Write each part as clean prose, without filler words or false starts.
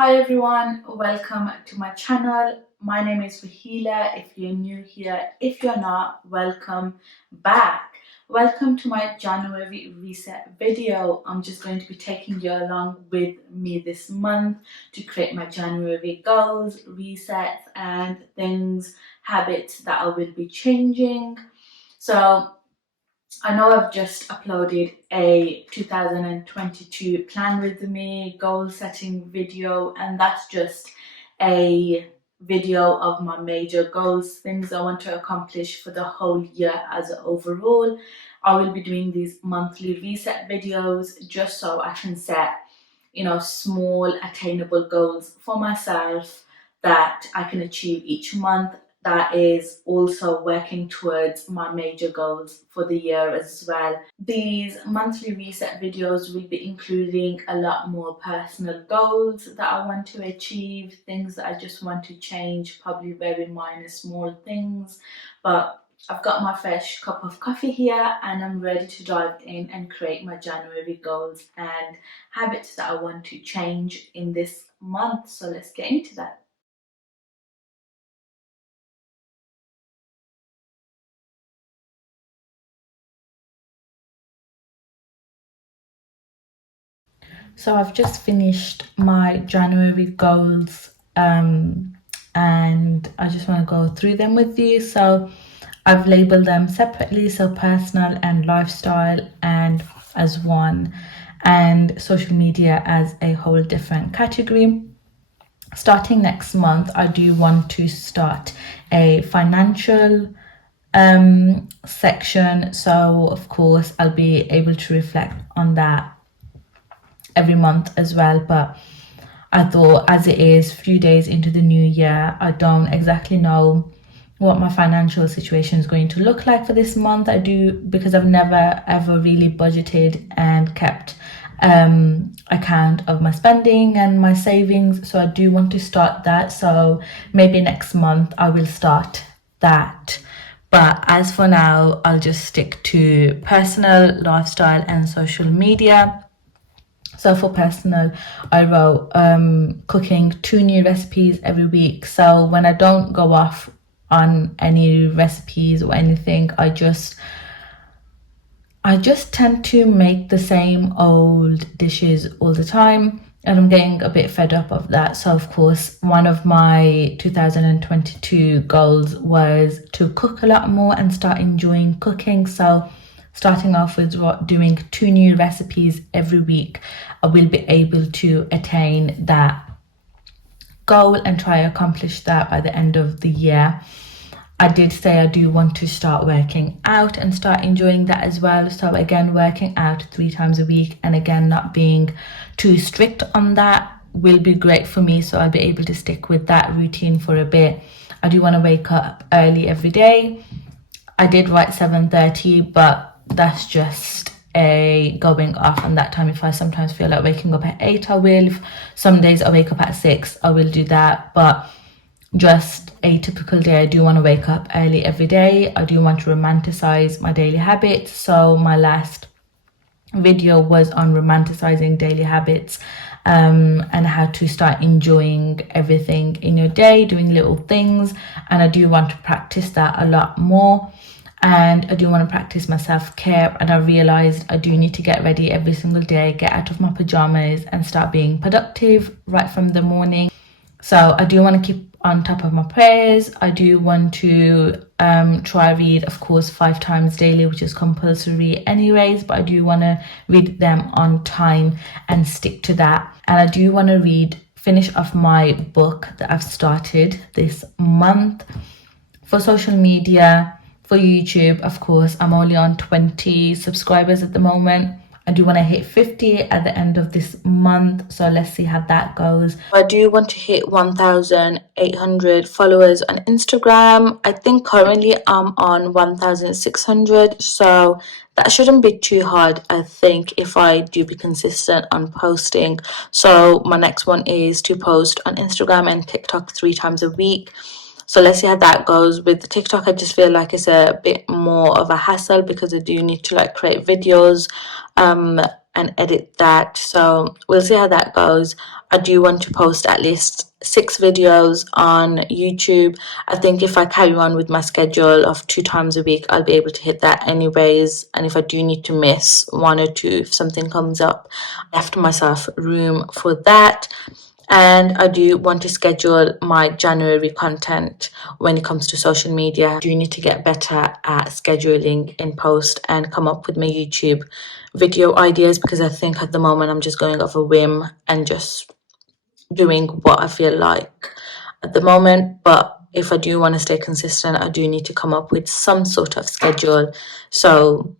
Hi everyone, welcome to my channel. My name is Rahila. If you're new here, if you're not, welcome back. Welcome to my January reset video. I'm just going to be taking you along with me this month to create my January goals, resets, and things, habits that I will be changing. So I know I've just uploaded a 2022 plan with me goal setting video, and that's just a video of my major goals, things I want to accomplish for the whole year as an overall. I will be doing these monthly reset videos just so I can set, small attainable goals for myself that I can achieve each month, that is also working towards my major goals for the year as well. These monthly reset videos will be including a lot more personal goals that I want to achieve, things that I just want to change, probably very minor, small things. But I've got my fresh cup of coffee here and I'm ready to dive in and create my January goals and habits that I want to change in this month. So let's get into that. So I've just finished my January goals, and I just want to go through them with you. So I've labeled them separately, so personal and lifestyle and as one, and social media as a whole different category. Starting next month, I do want to start a financial section. So of course I'll be able to reflect on that every month as well, but I thought, as it is few days into the new year, I don't exactly know what my financial situation is going to look like for this month. I do, because I've never ever really budgeted and kept account of my spending and my savings, so I do want to start that. So maybe next month I will start that, but as for now I'll just stick to personal, lifestyle and social media. So for personal, I wrote cooking 2 new recipes every week. So when I don't go off on any recipes or anything, I just tend to make the same old dishes all the time, and I'm getting a bit fed up of that. So of course, one of my 2022 goals was to cook a lot more and start enjoying cooking. So starting off with doing 2 new recipes every week, I will be able to attain that goal and try to accomplish that by the end of the year. I did say I do want to start working out and start enjoying that as well. So again, working out 3 times a week, and again, not being too strict on that will be great for me. So I'll be able to stick with that routine for a bit. I do want to wake up early every day. I did write 7:30, but that's just a going off on that time. If I sometimes feel like waking up at 8, I will. If some days I wake up at 6, I will do that. But just a typical day, I do want to wake up early every day. I do want to romanticize my daily habits. So my last video was on romanticizing daily habits, and how to start enjoying everything in your day, doing little things. And I do want to practice that a lot more. And I do want to practice my self-care, and I realized I do need to get ready every single day, get out of my pajamas and start being productive right from the morning. So I do want to keep on top of my prayers. I do want to try read, of course, 5 times daily, which is compulsory anyways, but I do want to read them on time and stick to that. And I do want to finish off my book that I've started this month. For social media, for YouTube, of course, I'm only on 20 subscribers at the moment. I do want to hit 50 at the end of this month, so let's see how that goes. I do want to hit 1,800 followers on Instagram. I think currently I'm on 1,600, so that shouldn't be too hard, I think, if I do be consistent on posting. So my next one is to post on Instagram and TikTok 3 times a week. So let's see how that goes. With the TikTok, I just feel like it's a bit more of a hassle because I do need to create videos, and edit that. So we'll see how that goes. I do want to post at least 6 videos on YouTube. I think if I carry on with my schedule of 2 times a week, I'll be able to hit that anyways. And if I do need to miss 1 or 2, if something comes up, I left myself room for that. And I do want to schedule my January content when it comes to social media. I do need to get better at scheduling in post and come up with my YouTube video ideas, because I think at the moment I'm just going off a whim and just doing what I feel like at the moment. But if I do want to stay consistent, I do need to come up with some sort of schedule. So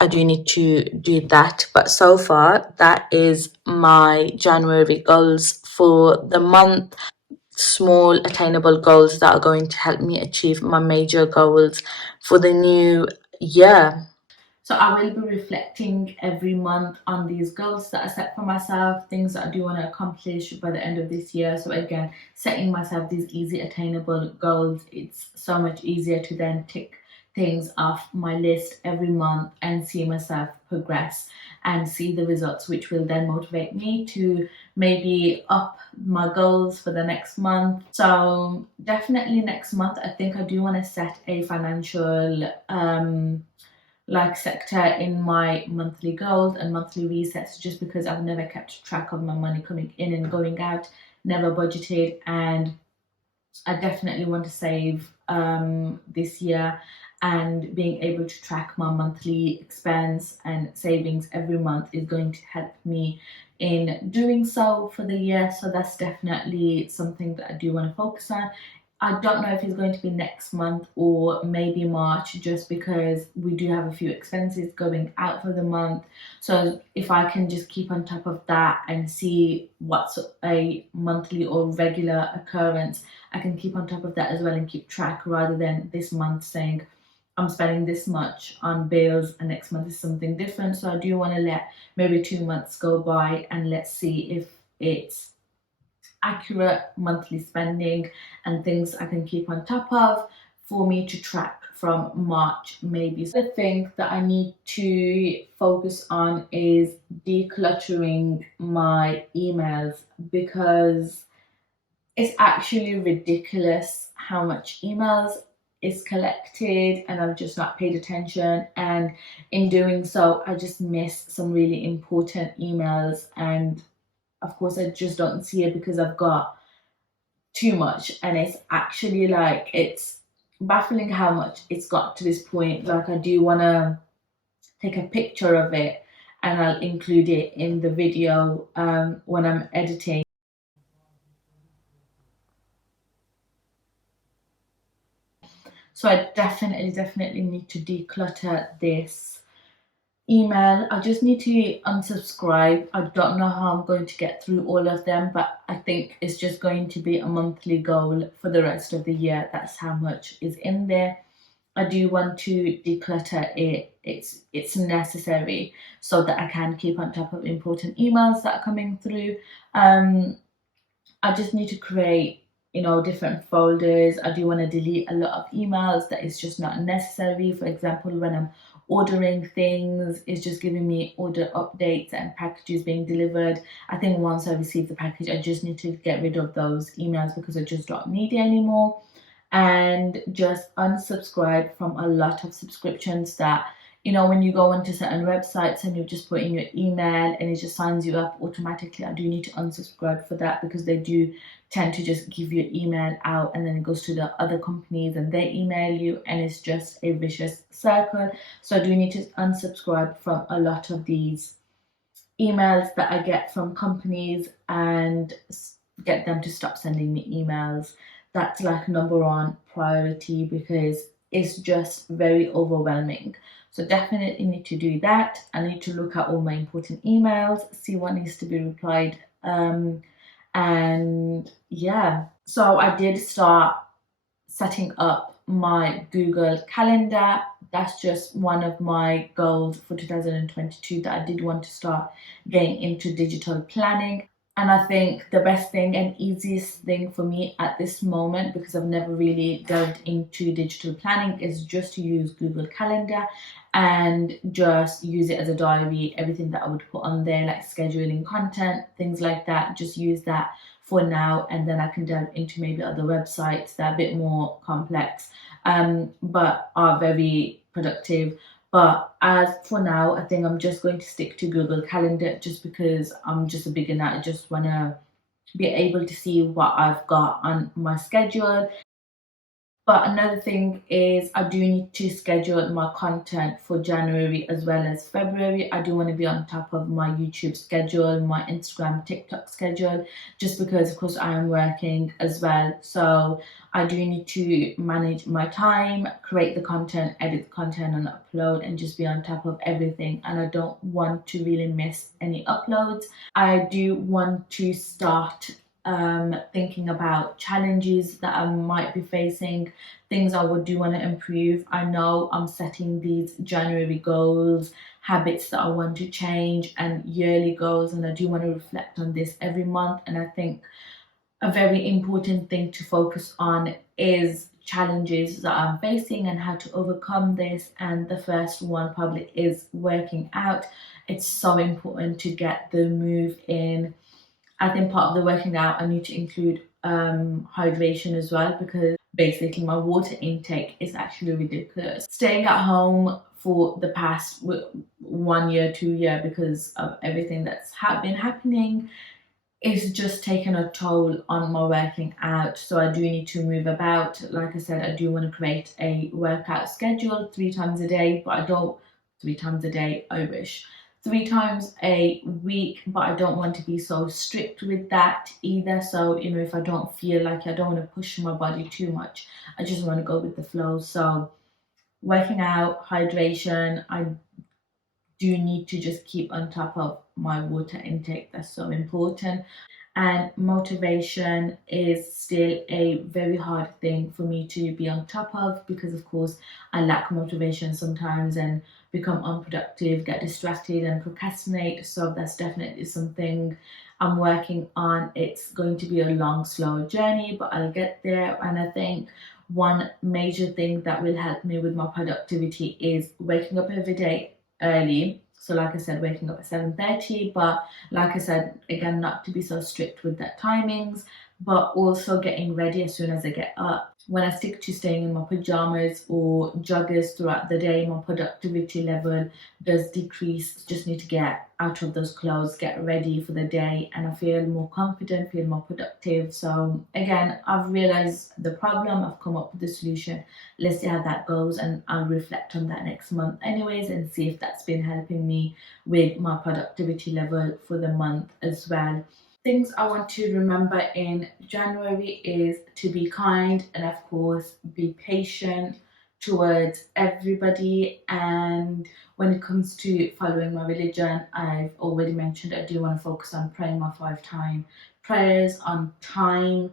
I do need to do that. But so far, that is my January goals for the month. Small, attainable goals that are going to help me achieve my major goals for the new year. So I will be reflecting every month on these goals that I set for myself, things that I do want to accomplish by the end of this year. So again, setting myself these easy attainable goals, it's so much easier to then tick things off my list every month and see myself progress and see the results, which will then motivate me to maybe up my goals for the next month. So definitely next month, I think I do want to set a financial sector in my monthly goals and monthly resets, just because I've never kept track of my money coming in and going out, never budgeted, and I definitely want to save this year, and being able to track my monthly expense and savings every month is going to help me in doing so for the year. So that's definitely something that I do want to focus on. I don't know if it's going to be next month or maybe March, just because we do have a few expenses going out for the month. So if I can just keep on top of that and see what's a monthly or regular occurrence, I can keep on top of that as well and keep track, rather than this month saying I'm spending this much on bills and next month is something different. So I do want to let maybe 2 months go by and let's see if it's accurate monthly spending and things I can keep on top of for me to track from March maybe. So the thing that I need to focus on is decluttering my emails, because it's actually ridiculous how much emails is collected and I've just not paid attention, and in doing so I just miss some really important emails, and of course I just don't see it because I've got too much. And it's actually it's baffling how much it's got to this point. Like, I do want to take a picture of it and I'll include it in the video when I'm editing. So I definitely need to declutter this email. I just need to unsubscribe. I don't know how I'm going to get through all of them, but I think it's just going to be a monthly goal for the rest of the year. That's how much is in there. I do want to declutter it. It's necessary so that I can keep on top of important emails that are coming through. I just need to create, different folders. I do want to delete a lot of emails that is just not necessary. For example, when I'm ordering things, it's just giving me order updates and packages being delivered. I think once I receive the package, I just need to get rid of those emails because I just don't need it anymore. And just unsubscribe from a lot of subscriptions that, when you go onto certain websites and you just put in your email and it just signs you up automatically, I do need to unsubscribe for that, because they do tend to just give your email out and then it goes to the other companies and they email you, and it's just a vicious circle. So I do need to unsubscribe from a lot of these emails that I get from companies and get them to stop sending me emails. That's number one priority, because it's just very overwhelming. So definitely need to do that. I need to look at all my important emails, see what needs to be replied. And yeah, so I did start setting up my Google Calendar. That's just one of my goals for 2022, that I did want to start getting into digital planning. And I think the best thing and easiest thing for me at this moment, because I've never really delved into digital planning, is just to use Google Calendar and just use it as a diary. Everything that I would put on there, like scheduling content, things like that, just use that for now. And then I can delve into maybe other websites that are a bit more complex, but are very productive. But as for now, I think I'm just going to stick to Google Calendar just because I'm just a beginner. I just want to be able to see what I've got on my schedule. But another thing is I do need to schedule my content for January as well as February. I do want to be on top of my YouTube schedule, my Instagram, TikTok schedule, just because, of course, I am working as well. So I do need to manage my time, create the content, edit the content, and upload, and just be on top of everything. And I don't want to really miss any uploads. I do want to start thinking about challenges that I might be facing, things I would do want to improve. I know I'm setting these January goals, habits that I want to change, and yearly goals, and I do want to reflect on this every month. And I think a very important thing to focus on is challenges that I'm facing and how to overcome this. And the first one probably is working out. It's so important to get the move in. I think part of the working out, I need to include hydration as well, because basically my water intake is actually ridiculous. Staying at home for the past 1 year, 2 year, because of everything that's been happening, it's just taken a toll on my working out. So I do need to move about. Like I said, I do want to create a workout schedule 3 times a day, but I don't 3 times a day, I wish. 3 times a week, but I don't want to be so strict with that either. So, if I don't feel like I don't want to push my body too much, I just want to go with the flow. So, working out, hydration, I do need to just keep on top of my water intake. That's so important. And motivation is still a very hard thing for me to be on top of, because of course I lack motivation sometimes and become unproductive, get distracted and procrastinate. So that's definitely something I'm working on. It's going to be a long, slow journey, but I'll get there. And I think one major thing that will help me with my productivity is waking up every day early. So like I said, waking up at 7:30, but like I said, again, not to be so strict with that timings, but also getting ready as soon as I get up. When I stick to staying in my pajamas or joggers throughout the day, my productivity level does decrease. Just need to get out of those clothes, get ready for the day, and I feel more confident, feel more productive. So again, I've realized the problem, I've come up with the solution. Let's see how that goes, and I'll reflect on that next month anyways and see if that's been helping me with my productivity level for the month as well. Things I want to remember in January is to be kind and, of course, be patient towards everybody. And when it comes to following my religion, I've already mentioned I do want to focus on praying my 5 time prayers on time.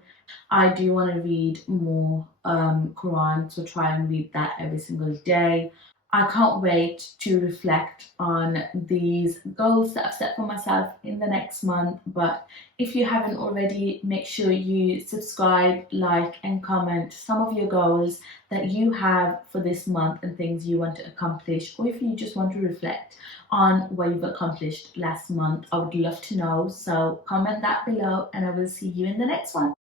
I do want to read more Quran, so try and read that every single day. I can't wait to reflect on these goals that I've set for myself in the next month. But if you haven't already, make sure you subscribe, like, and comment some of your goals that you have for this month and things you want to accomplish, or if you just want to reflect on what you've accomplished last month. I would love to know. So comment that below, and I will see you in the next one.